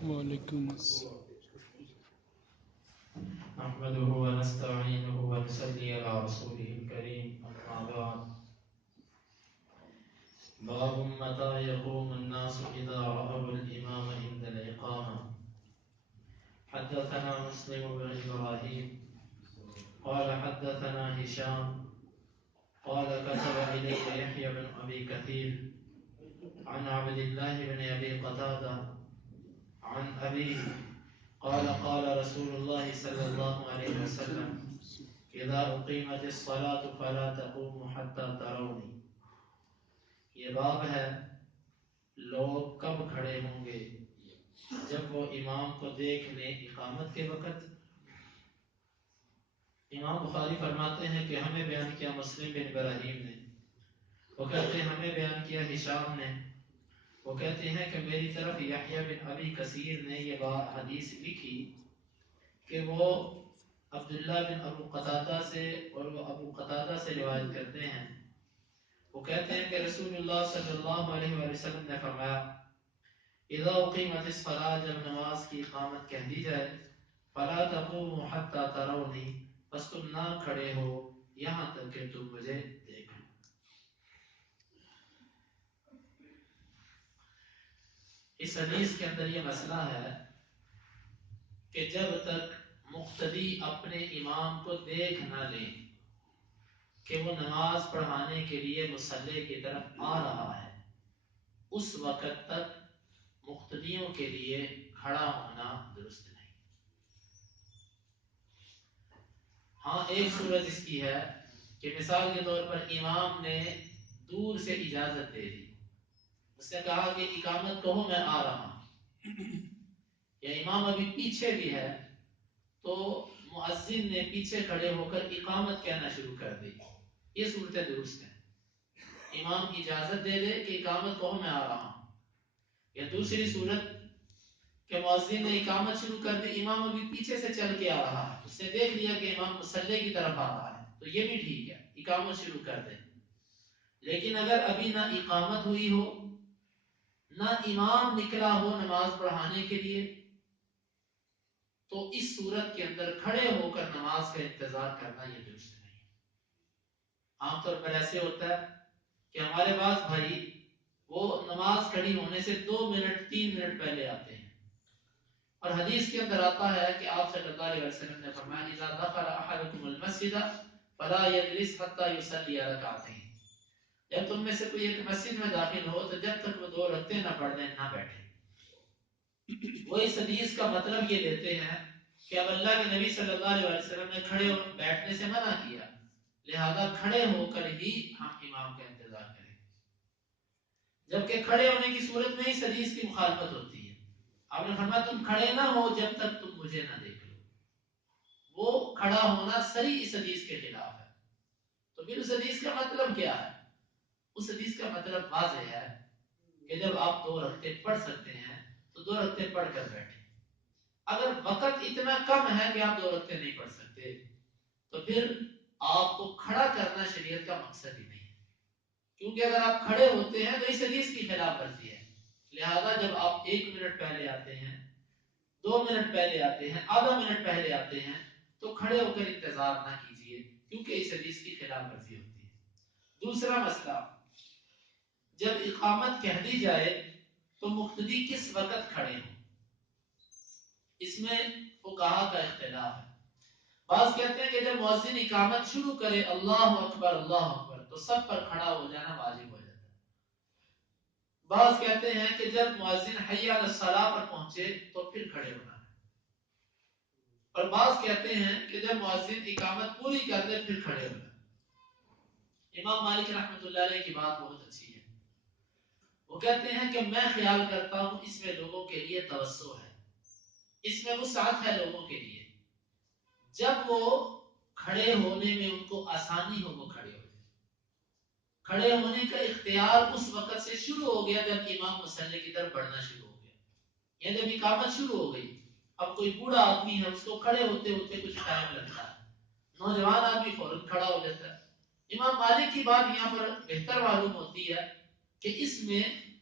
وعلیکم السلام. نحمده ونستعينه ونصلي على رسوله الكريم أما بعد. باب متى يقوم الناس إذا رأوا الإمام عند الإقامة. حدثنا مسلم بن إبراهيم قال حدثنا هشام قال كتب إلي يحيى بن أبي كثير عن عبد الله بن أبي قتادة عن أبيه قال قال رسول الله صلى الله عليه وسلم إذا أقيمت الصلاة فلا تقوموا حتى تروني. یہ باب ہے لوگ کب کھڑے ہوں گے جب وہ امام کو دیکھ لیں اقامت کے وقت. امام بخاری فرماتے ہیں کہ ہمیں بیان کیا مسلم بن ابراہیم نے، وہ کہتے ہیں ہمیں بیان کیا ہشام نے، وہ کہتے ہیں کہ میری طرف یحییٰ بن ابی کثیر نے یہ حدیث لکھی کہ وہ عبداللہ بن ابو قتادہ سے، اور وہ ابو قتادہ سے روایت کرتے ہیں. وہ کہتے ہیں کہ رسول اللہ صلی اللہ علیہ وآلہ وسلم نے فرمایا اذا اقیمت الصلاۃ، جب نماز کی اقامت کہہ دی جائے، فلا تقوموا حتى ترونی، بس تم نہ کھڑے ہو یہاں تک کہ تم مجھے دیکھو. اس حدیث کے اندر یہ مسئلہ ہے کہ جب تک مقتدی اپنے امام کو دیکھ نہ لیں کہ وہ نماز پڑھانے کے لیے مصلی کی طرف آ رہا ہے، اس وقت تک مقتدیوں کے لیے کھڑا ہونا درست نہیں. ہاں ایک صورت اس کی ہے کہ مثال کے طور پر امام نے دور سے اجازت دے دی، اس نے کہا کہ اقامت کہو میں آ رہا ہوں، یا امام ابھی پیچھے بھی ہے تو مؤذن نے پیچھے کھڑے ہو کر اقامت کہنا شروع کر دی. یہ صورتیں درست ہیں. امام کی اجازت دے دے کہ اقامت کہو میں آ رہا ہوں. یا دوسری صورت کہ مؤذن نے اقامت شروع کر دی، امام ابھی پیچھے سے چل کے آ رہا ہے، اس نے دیکھ لیا کہ امام مصلی کی طرف آ رہا ہے تو یہ بھی ٹھیک ہے، اقامت شروع کر دے. لیکن اگر ابھی نہ اقامت ہوئی ہو نہ امام نکلا ہو نماز پڑھانے کے لیے، تو اس صورت کے اندر کھڑے ہو کر نماز کا انتظار کرنا یہ درست نہیں. عام طور پر ایسے ہوتا ہے کہ ہمارے پاس بھائی وہ نماز کھڑی ہونے سے 2 منٹ 3 منٹ پہلے آتے ہیں، اور حدیث کے اندر آتا ہے کہ آپ صلی اللہ علیہ وسلم نے فرمایا اذا دخل احدكم المسجد فلا يجلس حتى يصلي ركعتين، جب تم میں سے کوئی ایک مسجد میں داخل ہو تو جب تک وہ 2 رکعتیں نہ پڑھ لیں نہ بیٹھے. وہ اس حدیث کا مطلب یہ دیتے ہیں کہ اب اللہ کے نبی صلی اللہ علیہ وسلم نے کھڑے ہو بیٹھنے سے منع کیا، لہذا کھڑے ہو کر ہی ہم امام کا انتظار کریں. جبکہ کھڑے ہونے کی صورت میں اس حدیث کی مخالفت ہوتی ہے. آپ نے فرمایا تم کھڑے نہ ہو جب تک تم مجھے نہ دیکھ لو. وہ کھڑا ہونا صریح اس حدیث کے خلاف ہے. تو پھر اس حدیث کا مطلب کیا ہے؟ اس حدیث کا مطلب واضح ہے کہ جب آپ 2 رکعتیں پڑھ سکتے ہیں تو 2 رکعتیں پڑھ کر بیٹھیں. اگر وقت اتنا کم ہے کہ آپ 2 رکعتیں نہیں پڑھ سکتے تو پھر آپ کو کھڑا کرنا شریعت کا مقصد ہی نہیں ہے، کیونکہ اگر آپ کھڑے ہوتے ہیں تو اس حدیث کی خلاف ورزی ہے. لہذا جب آپ 1 منٹ پہلے آتے ہیں، 2 منٹ پہلے آتے ہیں، آدھا منٹ پہلے آتے ہیں تو کھڑے ہو کر انتظار نہ کیجیے، کیونکہ اس حدیث کی خلاف ورزی ہوتی ہے. دوسرا مسئلہ، جب اقامت کہہ دی جائے تو مقتدی کس وقت کھڑے ہوں، اس میں فقہا کا اختلاف ہے. بعض کہتے ہیں کہ جب مؤذن اقامت شروع کرے اللہ اکبر تو سب پر کھڑا ہو جانا واجب ہو جاتا ہے. بعض کہتے ہیں کہ جب مؤذن حی علی الصلاۃ پر پہنچے تو پھر کھڑے ہونا ہے. اور بعض کہتے ہیں کہ جب مؤذن اقامت پوری کر دے پھر کھڑے ہونا ہے. امام مالک رحمۃ اللہ علیہ کی بات بہت اچھی ہے. وہ کہتے ہیں کہ میں خیال کرتا ہوں اس میں لوگوں کے لیے توسع ہے، اس میں وسعت ہے لوگوں کے لیے. جب وہ کھڑے ہونے میں ان کو آسانی ہو وہ کھڑے ہو جائے. کھڑے ہونے کا اختیار اس وقت سے شروع ہو گیا جب امام مصلی کی طرف بڑھنا شروع ہو گیا، یا جب اقامت شروع ہو گئی. اب کوئی بوڑھا آدمی ہے، اس کو کھڑے ہوتے ہوتے کچھ ٹائم لگتا ہے، نوجوان آدمی فوراً کھڑا ہو جاتا ہے. امام مالک کی بات یہاں پر بہتر معلوم ہوتی ہے کہ اس میں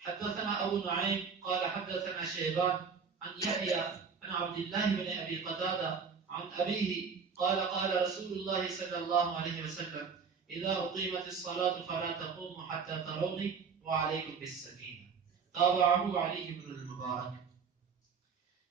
حدثنا أبو نعيم قال حدثنا شيبان عن يحيى عن عبد الله بن أبي قتادة عن أبيه قال قال رسول الله صلى الله عليه وسلم إذا أقيمت الصلاة فلا تقوموا حتى تروني وعليكم بالسكينة. تابعه علي بن المبارك.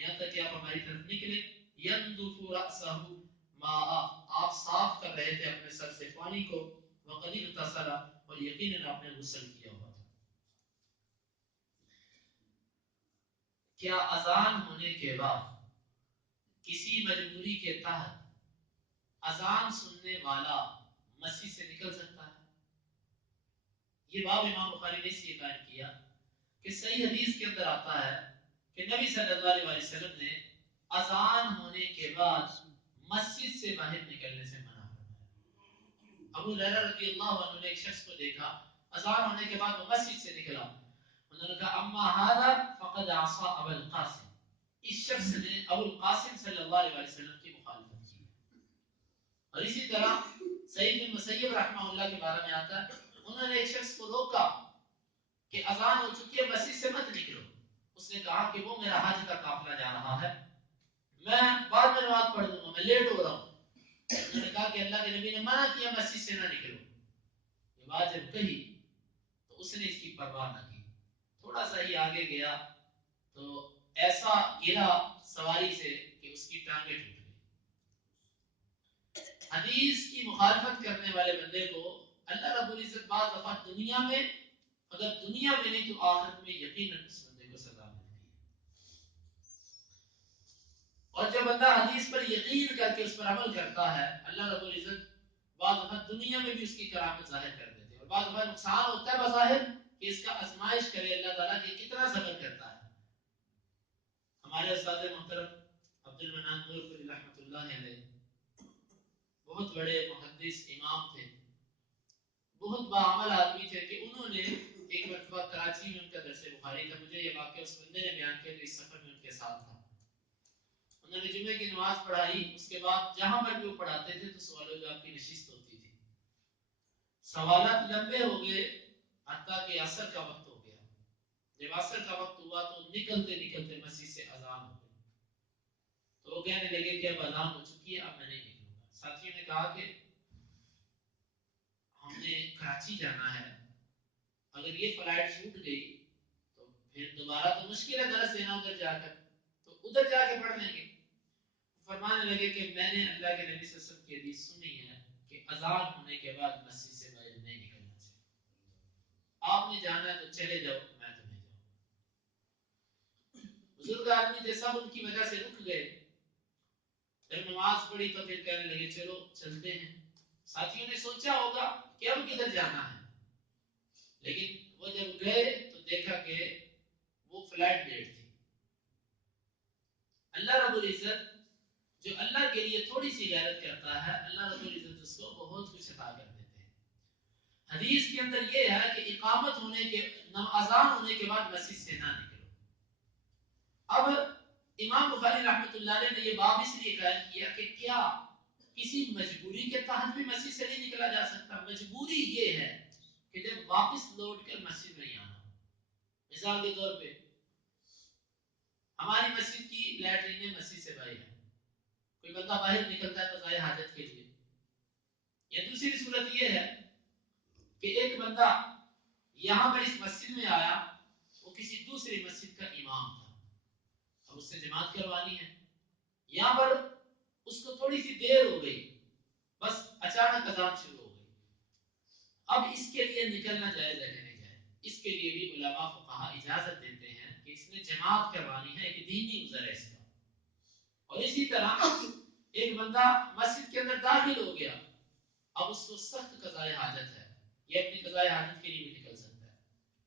یہاں تک کہ آپ ہماری طرف نکلے ينظف رأسه ماء، آپ صاف کر رہے تھے اپنے سر سے پانی کو، وقد اغتسل، اور یقیناً آپ نے غسل کیا ہوا تھا۔ کیا اذان ہونے کے بعد کسی مجبوری کے تحت اذان سننے والا مسجد سے نکل سکتا ہے؟ یہ باب امام بخاری نے اس لیے قائم کیا کہ صحیح حدیث کے اندر آتا ہے کہ نبی صلی اللہ علیہ وسلم نے اذان ہونے کے بعد مسجد سے باہر نکلنے سے منع فرمایا۔ ابو ہریرہ رضی اللہ عنہ نے ایک شخص کو دیکھا اذان ہونے کے بعد وہ مسجد سے نکلا، انہوں نے کہا اما هذا فقد عصى ابا القاسم، اس شخص نے ابو القاسم صلی اللہ علیہ وسلم کی مخالفت کی۔ اور اسی طرح سعید بن مسیب رحمہ اللہ کے بارے میں آتا ہے، انہوں نے ایک شخص کو روکا کہ اذان ہو چکی ہے مسجد سے مت نکلو، اس نے کہا کہ وہ میرا حج کا قافلہ جا رہا ہے، میں بعد میں نماز پڑھ لوں گا، میں لیٹ ہو رہا ہوں۔ انہوں نے کہا کہ اللہ کے نبی نے منع کیا مسجد سے نہ نکلو۔ یہ بات جب کہی تو اس نے اس کی پرواہ نہ کی، تھوڑا سا ہی آگے گیا تو ایسا گرا سواری سے کہ اس کی ٹانگیں ٹوٹ گئی۔ حدیث کی مخالفت کرنے والے بندے کو اللہ رب العزت بعض دفعہ دنیا میں، اگر دنیا میں نہیں تو آخرت میں یقیناً اس بندے کو سزا ملتی ہے۔ اور جو بندہ حدیث پر یقین کر کے اس پر عمل کرتا ہے، اللہ رب العزت بعض دفعہ دنیا میں بھی اس کی کرامت ظاہر کر دیتے ہیں، اور بعض دفعہ نقصان ہوتا ہے بظاہر کہ اس کا آزمائش کرے اللہ تعالیٰ کہ کتنا صبر کرتا ہے۔ ہمارے استاد محترم عبد المنان نور پوری رحمۃ اللہ علیہ بہت بڑے محدث امام تھے، بہت باعمل آدمی تھے کہ انہوں نے ایک مرتبہ کراچی میں ان کا درس بخاری تھا، مجھے یہ واقعہ اس بندے نے بیان کیا جو اس سفر میں ان کے ساتھ تھا۔ انہوں نے جمعے کی نماز پڑھائی، اس کے بعد جہاں پر بھی وہ پڑھاتے تھے تو سوال و جواب کی نشست ہوتی تھی، سوالات لمبے ہو گئے حتیٰ کہ عصر کا وقت ہو گیا۔ جب عصر کا وقت ہوا تو نکلتے نکلتے مسجد سے اذان ہو گئی، تو وہ کہنے لگے کہ اب اذان ہو چکی ہے، اب میں نہیں نکلوں گا۔ ساتھیوں نے کہا کہ ہم نے کراچی جانا ہے، اگر یہ فلائٹ چھوٹ گئی تو پھر دوبارہ تو مشکل ہے درس دینا ادھر جا کر، تو ادھر جا کے پڑھ لیں گے۔ فرمانے لگے کہ میں نے اللہ کے نبی صلی اللہ علیہ وسلم کی حدیث سنی ہے کہ اذان ہونے کے بعد مسجد سے باہر نہیں نکلنا چاہیے، آپ نے جانا ہے تو چلے جاؤ، میں تو نہیں جاؤں۔ بزرگ آدمی تھے، سب ان کی وجہ سے رک گئے۔ جب نماز پڑھی تو پھر کہنے لگے چلو چلتے ہیں۔ ساتھیوں نے سوچا ہوگا کہ اب کدھر جانا ہے، لیکن وہ جب گئے تو دیکھا کہ وہ فلائٹ لیٹ تھی۔ اللہ رب العزت جو اللہ کے لیے تھوڑی سی غیرت کرتا ہے، اللہ رب العزت اس کو بہت کچھ عطا کر دیتے ہیں۔ حدیث کے اندر یہ ہے کہ اقامت ہونے کے، اذان ہونے کے بعد مسجد سے نہ نکلو۔ اب امام بخاری رحمۃ اللہ علیہ نے یہ باب اس لیے قائم کیا کہ کیا کسی مجبوری کے تحت بھی مسجد سے نہیں نکلا جا سکتا؟ مجبوری یہ ہے کہ جب واپس لوٹ کر مسجد میں آنا ہو۔ مثال کے طور پہ ہماری مسجد کی لیٹرینیں مسجد سے باہر ہیں، کوئی بندہ باہر نکلتا ہے قضاء حاجت کے لیے، یا دوسری صورت یہ ہے کہ ایک بندہ یہاں پر اس مسجد میں آیا، وہ کسی دوسری مسجد کا امام تھا، اب اس سے جماعت کروانی ہے، یہاں پر اس کو تھوڑی سی دیر ہو گئی، بس اچانک اذان شروع ہو گئی، اب اس کے لیے نکلنا جائز ہے کہ نہیں جائز؟ اس کے لیے بھی علماء فقہا اجازت دیتے ہیں کہ اس نے جماعت کروانی ہے، ایک دینی عذر ہے اس کا۔ اور اسی طرح ایک بندہ مسجد کے اندر داخل ہو گیا، اب اس کو سخت قضاء حاجت ہے، یہ اپنی قضاء حاجت کے لیے بھی نکل سکتا ہے۔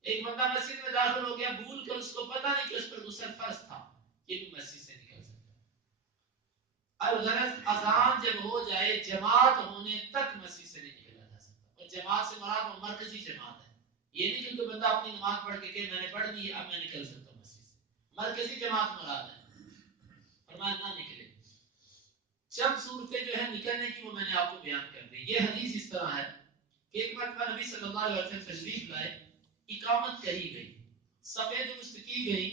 ایک بندہ مسجد میں داخل ہو گیا، بھول کر اس کو پتہ نہیں کہ اس پر غسل فرض تھا، یہ بھی مسجد سے نکل سکتا ہے۔ الغرض اذان جب ہو جائے جماعت ہونے تک مسجد سے نہیں نکلا جا سکتا، اور جماعت سے مراد وہ مرکزی جماعت ہے، یہ نہیں کہ بندہ اپنی نماز پڑھ کے کہ میں نے پڑھ لی اب میں نکل سکتا ہوں مسجد سے، مرکزی جماعت مراد ہے، فرمایا نہ نکلے۔ چند صورتیں جو ہے نکلنے کی وہ میں نے آپ کو بیان کر دی۔ یہ حدیث اس طرح ہے کہ ایک مرتبہ نبی صلی اللہ علیہ وسلم تشریف لائے، اقامت کہی گئی، صفیں درست کی گئی،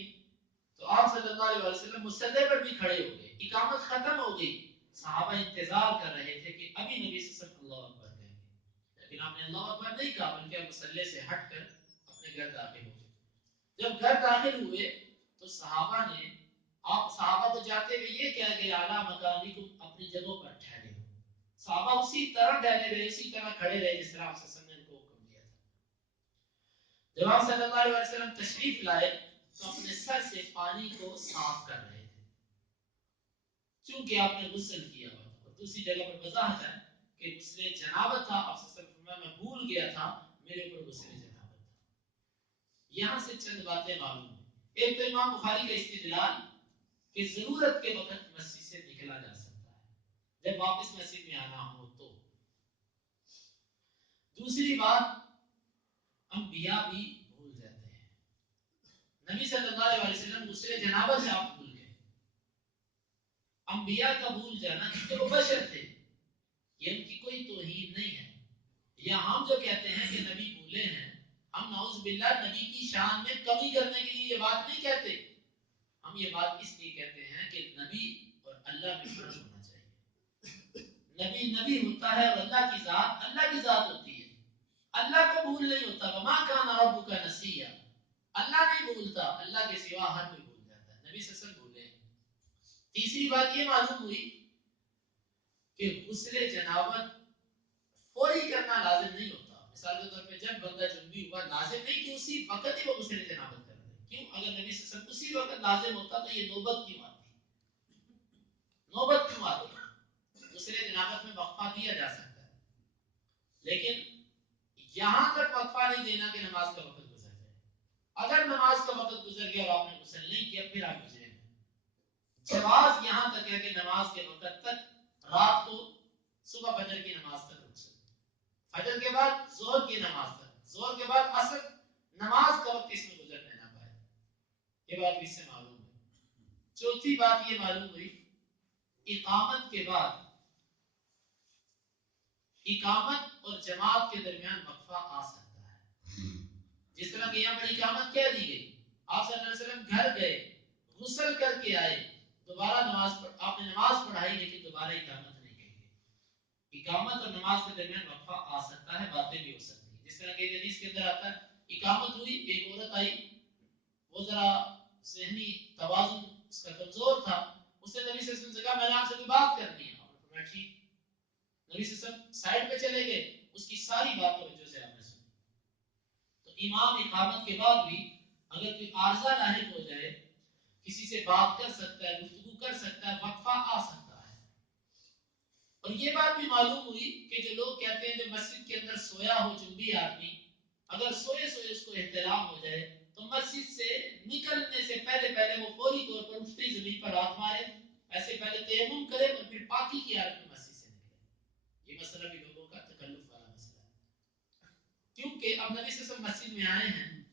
تو آپ صلی اللہ علیہ وسلم مصلی پر بھی کھڑے ہو گئے، اقامت ختم ہو گئی، صحابہ انتظار کر رہے تھے کہ ابھی نبی صلی اللہ علیہ وسلم اللہ اکبر کہیں گے، لیکن آپ نے اللہ اکبر نہیں کہا، بلکہ مصلی سے ہٹ کر اپنے گھر داخل ہو گئے۔ جب گھر داخل ہوئے تو صحابہ نے آپ صحابہ کو جاتے ہوئے یہ کہہ گئے اعلیٰ مکانکم، اپنی جگہوں پر ٹھہرے ہو. صحابہ اسی طرح ٹھہرے رہے، اسی طرح کھڑے رہے جس طرح آپ صلی اللہ علیہ وسلم نے ان کو حکم دیا تھا. جب آپ صلی اللہ علیہ وسلم تشریف لائے تو اپنے سر سے پانی کو صاف کر رہے تھے، چونکہ آپ نے غسل کیا ہوا تھا. اور دوسری جگہ پر وضاحت ہے کہ غسل جنابت تھا. آپ صلی اللہ علیہ وسلم میں بھول گیا تھا، میرے اوپر غسل جنابت تھا. یہاں سے چند باتیں معلوم ہیں. ایک تو امام بخاری کا استدلال کہ ضرورت کے وقت مسجد سے نکلا جا سکتا ہے جب واپس مسجد میں آنا ہو تو. دوسری بات، انبیاء بھی بھول جاتے ہیں. نبی صلی اللہ علیہ وسلم غسل جنابت سے آپ بھول گئے. انبیاء کا بھول جانا کیونکہ وہ بشر تھے، یہ ان کی کوئی توہین نہیں ہے. یا ہم جو کہتے ہیں کہ نبی بھولے ہیں، ہم نعوذ باللہ نبی کی شان میں کمی کرنے کے لیے یہ بات نہیں کہتے. ہم یہ بات اس لیے کہتے ہیں کہ نبی اور اللہ میں فرق ہونا چاہیے. نبی نبی ہوتا ہے اور اللہ کی ذات ہوتی ہے. اللہ کو بھول نہیں ہوتا. وما کان ربک نسیا، اللہ نہیں بھولتا، اللہ کے سوا ہر کوئی بھول جاتا ہے. نبی صلی اللہ علیہ وسلم بھولے. تیسری بات یہ معلوم ہوئی کہ غسل جنابت فوری کرنا لازم نہیں ہوتا. مثال کے طور پہ جب بندہ جنبی ہوا، لازم نہیں کہ اسی وقت ہی وہ غسل جنابت کر لے. کیوں؟ اگر نبی صلی اللہ علیہ وسلم اسی وقت لازم ہوتا تو یہ نوبت کیوں آتی؟ نوبت کیوں آتی؟ غسل جنابت میں وقفہ دیا جا سکتا ہے، لیکن یہاں تک وقفہ نہیں دینا کہ نماز کا وقت گزر جائے. اگر نماز کا وقت گزر گیا اور آپ نے غسل نہیں کیا پھر آپ گزرے ہیں. جواز یہاں تک ہے کہ نماز کے وقت تک، رات کو صبح فجر کی نماز تک رک سکتے، فجر کے بعد ظہر کی نماز تک، ظہر کے بعد عصر، نماز کا وقت اس میں گزرنے نہ پائے. یہ بات بھی اس سے معلوم ہے. چوتھی بات یہ معلوم ہوئی، اقامت کے بعد اقامت اور جماعت کے درمیان وقفہ آ سکتا ہے. جس طرح کہ یہاں پر اقامت کہہ دی گئی، آپ صلی اللہ علیہ وسلم گھر گئے، غسل کر کے آئے، دوبارہ آپ نے نماز پڑھائی لیکن دوبارہ اقامت نہیں کہی گئی. اقامت اور نماز کے درمیان وقفہ آ سکتا ہے، باتیں بھی ہو سکتی ہیں. جس طرح کہ حدیث کے اندر آتا ہے، اقامت ہوئی، ایک عورت آئی، وہ ذرا ذہنی توازن اس کا کمزور تھا. اس نے نبی صلی اللہ علیہ وسلم سے کہا میں نے آپ سے کوئی بات کرنی ہے. آپ نے فرمایا ٹھیک. نبی صلی اللہ علیہ وسلم سائڈ پہ چلے گئے، اس کی ساری بات توجہ سے آپ نے سنی. تو امام اقامت کے بعد بھی اگر کوئی عارضہ لاحق ہو جائے، کسی سے بات کر سکتا ہے، گفتگو کر سکتا ہے، وقفہ آ سکتا ہے. اور یہ بات بھی معلوم ہوئی کہ جو لوگ کہتے ہیں جو مسجد کے اندر سویا ہو جنبی آدمی، اگر سوئے سوئے اس کو احتلام ہو جائے تو مسجد سے نکلنے سے پہلے وہ فوری طور پر اٹھتی زمین پر ہاتھ مارے، ایسے پہلے تیمم کرے اور پھر پاکی کی حالت میں مسجد سے نکلے. یہ مسئلہ بھی لوگوں کا تکلف والا مسئلہ ہے، کیونکہ اب نبی صلی اللہ علیہ وسلم مسجد میں آئے ہیں،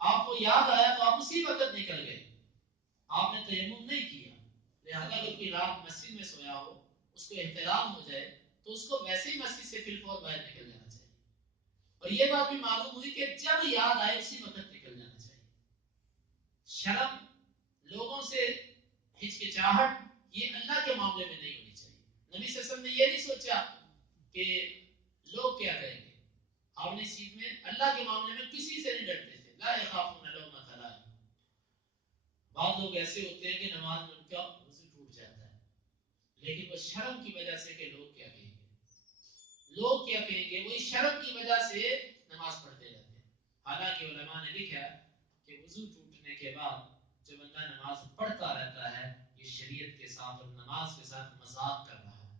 آپ کو یاد آیا تو آپ اسی وقت نکل گئے، آپ نے تیمم نہیں کیا. لہذا اگر کوئی رات مسجد میں سویا ہو، اس کو احتلام ہو جائے تو اس کو ویسے ہی مسجد سے فی الفور باہر نکل جانا چاہیے. اور یہ بات بھی معلوم ہوئی کہ جب یاد آئے اسی وقت نکل جانا چاہیے. شرم، لوگوں سے ہچکچاہٹ، یہ اللہ کے معاملے میں نہیں ہونی چاہیے. نبی صلی اللہ علیہ وسلم نے یہ نہیں سوچا کہ لوگ کیا کہیں گے. آپ نے اس چیز میں اللہ کے معاملے میں کسی سے نہیں ڈرتے تھے. لا یخافون لومۃ لائم. بعض لوگ ایسے ہوتے ہیں کہ نماز میں ان کا وضو ٹوٹ جاتا ہے، لیکن وہ شرم کی وجہ سے کہ لوگ کیا کہیں گے، لوگ کیا کہیں گے، وہی شرم کی وجہ سے نماز پڑھتے رہتے ہیں. حالانکہ علماء نے لکھا کہ وضو ٹوٹنے کے بعد جو بندہ نماز پڑھتا رہتا ہے یہ شریعت کے ساتھ اور نماز کے ساتھ مذاق کر رہا ہے.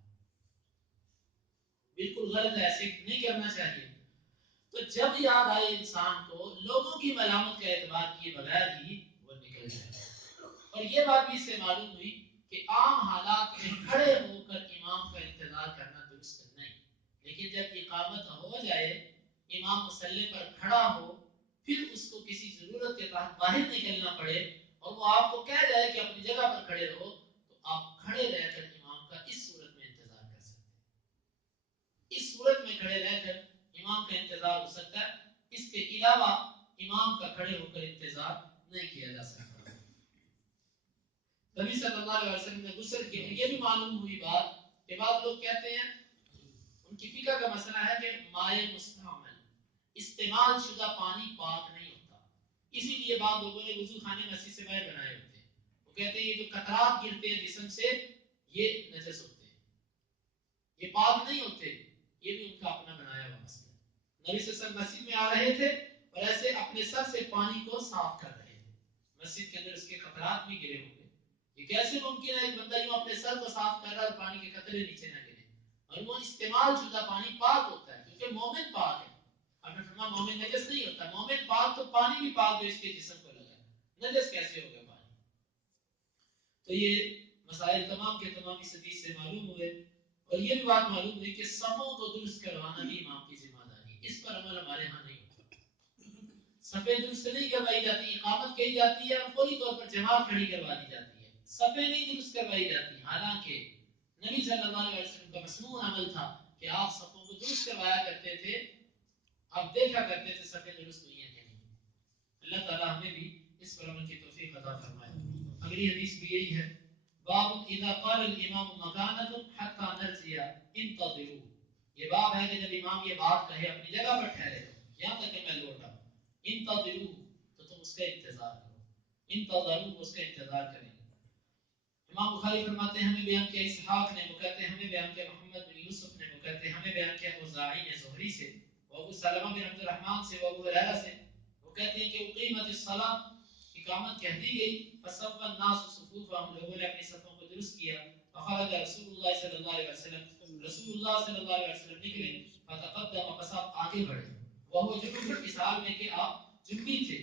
بالکل غلط ہے، ایسے نہیں کرنا چاہیے. تو جب یاد آئے انسان کو، لوگوں کی ملامت کا اعتبار کیے بغیر ہی وہ نکل جائے. اور یہ بات بھی اس سے معلوم ہوئی کہ عام حالات میں کھڑے ہو کر امام کا انتظار کرنا درست نہیں، لیکن جب اقامت ہو جائے، امام مصلی پر کھڑا ہو، پھر اس کو کسی ضرورت کے تحت باہر نکلنا پڑے اور وہ آپ کو کہہ جائے کہ اپنی جگہ پر کھڑے رہو، تو آپ کھڑے رہ کر امام کا اس صورت میں انتظار کر سکتے ہیں. اس صورت میں کھڑے رہ کر امام کا انتظار ہو سکتا ہے. اس کے علاوہ امام کا کھڑے ہو کر انتظار نہیں کیا جا سکتا. نبی صلی اللہ علیہ وسلم نے غسل کیا. یہ بھی معلوم ہوئی بات کہ بعض لوگ کہتے ہیں، ان کی فقہ کا مسئلہ ہے کہ مائع مستعمل، استعمال شدہ پانی پاک نہیں ہوتا، اسی لیے بعض لوگوں نے وضو خانے مسجد سے باہر بنائے ہوتے ہیں. وہ کہتے ہیں یہ جو قطرات گرتے ہیں جسم سے یہ نجس ہوتے ہیں، یہ پاک نہیں ہوتے، یہ بھی ان کا اپنا بنایا ہوا مسئلہ ہے۔ نبی صلی اللہ علیہ وسلم مسجد میں آ رہے تھے اور ایسے اپنے سر سے پانی کو صاف کر رہے تھے، مسجد کے اندر اس کے قطرات بھی گرے ہوں گے، یہ کیسے ممکن ہے ایک بندہ یوں اپنے سر کو صاف کر رہا ہے اور پانی کے قطرے نیچے نہ گرے؟ اور وہ استعمال شدہ پانی پاک ہوتا ہے کیونکہ مومن پاک ہے۔ آپ نے فرمایا مومن نجس نہیں ہوتا، مومن پاک تو پانی بھی پاک جو اس کے جسم کو لگا ہے، نجس کیسے ہو گیا پانی؟ تو یہ مسائل تمام کے تمام اس حدیث سے معلوم ہوئے، اور یہ بھی بات معلوم ہوئی کہ صفوں کو درست کروانا بھی امام کی ذمہ داری ہے، اس پر عمل ہمارے ہاں نہیں ہوتا۔ صفیں درست نہیں کروائی جاتی، اقامت کہی جاتی ہے اور فوری طور پر جماعت کھڑی کروا دی جاتی ہے، صفیں نہیں درست کروائی جاتی، حالانکہ نبی صلی اللہ علیہ وسلم کا مسنون عمل تھا کہ آپ صفوں کو درست کروایا کرتے تھے، آپ دیکھا کرتے تھے صفیں درست ہوئی ہیں کہ نہیں۔ اللہ تعالیٰ ہمیں بھی اس پر عمل کی توفیق عطا فرمائے۔ اگلی حدیث بھی یہی ہے، باب اذا قال الامام مکانۃ حتى نرجع انتظروا، یہ باب ہے کہ جب امام یہ بات کہے اپنی جگہ پر ٹھہرے رہو یہاں تک کہ میں لوٹ آؤں، انتظروا تو تم اس کا انتظار کرو، انتظروا اس کا انتظار کریں گے۔ امام بخاری فرماتے ہیں ہمیں بیان کیا اسحاق نے، وہ کہتے ہیں ہمیں بیان کیا محمد بن یوسف نے، وہ کہتے ہیں ہمیں بیان کیا اوزاعی نے زہری سے، وہ ابو سلمہ بن عبد الرحمن سے، وہ ابو ہریرہ سے، وہ کہتے ہیں کہ اقیمت الصلاۃ، اقامت کہہ دی گئی، فصف الناس صفوفهم، لوگوں نے اپنی صفوں کو درست کیا، فخرج رسول اللہ صلی اللہ علیہ وسلم، رسول اللہ صلی اللہ علیہ وسلم نکلے، فتقدم، پس آپ آگے بڑھے، وهو جنوب، اس حال میں کہ آپ جنبی تھے،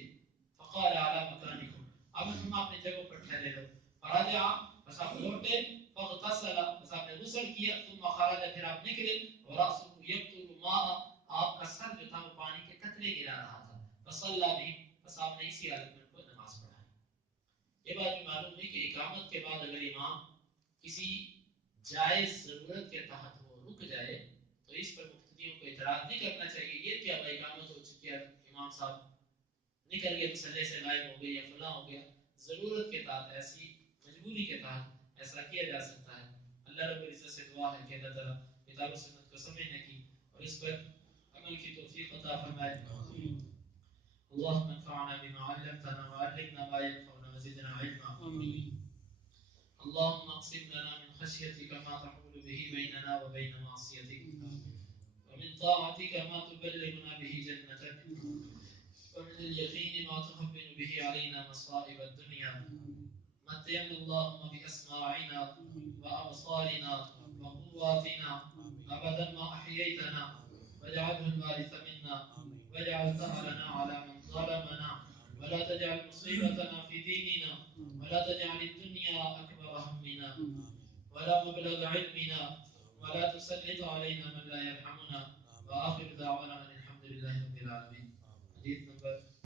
فقال علی مکانکم، آپ نے فرمایا اپنی جگہ پر ٹھہرے رہو، فرجع، پس آپ لوٹے، فاغتسل، پس آپ نے غسل کیا، ثم خرج، پھر آپ نکلے، ورأسه يقطر ماء، آپ کا سر جو تھا وہ پانی کے قطرے گرا رہا تھا، فصلی بهم، پس آپ نے اسی حالت میں ان کو نماز پڑھائی۔ یہ بات بھی معلوم ہے کہ اقامت کے بعد اگر امام کسی جائز ضرورت کے تحت وہ رک جائے تو اس پر مقتدیوں کو اعتراض نہیں کرنا چاہیے، یہ کیا بھائی اقامت ہو چکی ہے، امام صاحب نکل گئے مصلی سے غائب ہو گئے یا فلاں ہو گیا، ضرورت کے تحت ایسی مجبوری کے تحت ایسا کیا جا سکتا ہے۔ اللہ رب العزت سے دعا ہے کہ اللہ تعالیٰ کتاب و سنت کو سمجھنے کی اور اس پر عمل کی توفیق عطا فرمائے۔ اللهم انفعنا بما علمتنا وعلمنا ما ينفعنا وزدنا علما، اللهم اقسم لنا من خشيتك ما تحول به بيننا وبين معصيتك، ومن طاعتك ما تبلغنا به جنتك، ومن اليقين ما تهون به علينا مصائب الدنيا، متعنا اللهم بأسماعنا وأبصارنا وقواتنا أبدا ما أحييتنا، واجعله الوارث منا، واجعل ثأرنا على من ظلمنا، ولا تجعل مصيبتنا في ديننا، ولا تجعل الدنيا أكبر همنا ولا مبلغ علمنا، ولا تسلط علينا من لا يرحمنا، وآخر دعوانا أن الحمد لله رب العالمين۔ حدیث نمبر